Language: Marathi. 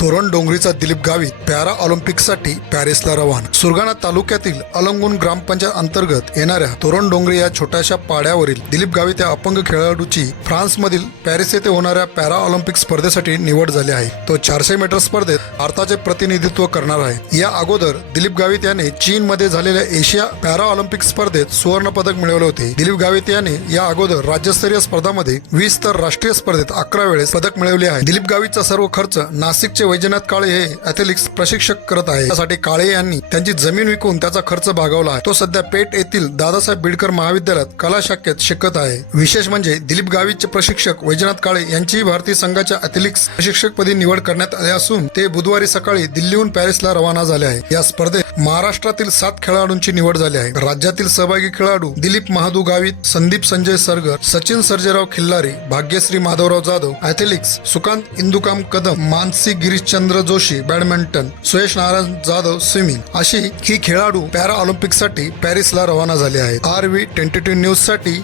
तोरण डोंगरीचा दिलीप गावित पॅरा ऑलिम्पिकसाठी पॅरिसला रवाना. सुरगाणा तालुक्यातील अलंगून ग्रामपंचायत अंतर्गत येणाऱ्या तोरण डोंगरी या छोट्याशा पाड्यावरील दिलीप गावित या अपंग खेळाडूची फ्रान्समधील पॅरिस येथे होणाऱ्या पॅरा ऑलिम्पिक स्पर्धेसाठी निवड झाली आहे. तो चारशे मीटर स्पर्धेत भारताचे प्रतिनिधित्व करणार आहे. या अगोदर दिलीप गावित याने चीनमध्ये झालेल्या एशिया पॅरा ऑलिम्पिक स्पर्धेत सुवर्ण पदक मिळवले होते. दिलीप गावित याने या अगोदर राज्यस्तरीय स्पर्धामध्ये वीस तर राष्ट्रीय स्पर्धेत अकरा वेळेस पदक मिळवले आहे. दिलीप गावितचा सर्व खर्च नाशिकचे वैजनाथ काळे हे अथलेटिक्स प्रशिक्षक करत आहे त्यासाठी काळे यांनी त्यांची जमीन विकून त्याचा खर्च भागवला आहे. तो सध्या पेठ येथील दादासाहेब बिडकर महाविद्यालयात कला शाखेत शिकत आहे. विशेष म्हणजे दिलीप गावितचे प्रशिक्षक वैजनाथ काळे यांचीही भारतीय संघाच्या अथलेटिक्स प्रशिक्षकपदी निवड करण्यात आली असून ते बुधवारी सकाळी दिल्लीहून पॅरिसला रवाना झाले आहे. या स्पर्धेत महाराष्ट्रातील सात खेळाडूंची निवड झाली आहे. राज्यातील सहभागी खेळाडू Dilip Mahadu Gavit Sandeep Sanjay Sargar Sachin Sarjerao Khillari Bhagyashree Madhavrao Jadhav athletics Sukant Indukam Kadam Manasi Girishchandra Joshi badminton Suyash Narayan Jadhav swimming अशी ही खेळाडू पॅरा ऑलिम्पिकसाठी पॅरिसला रवाना झाले आहेत. आर व्ही ट्वेंटी टू न्यूजसाठी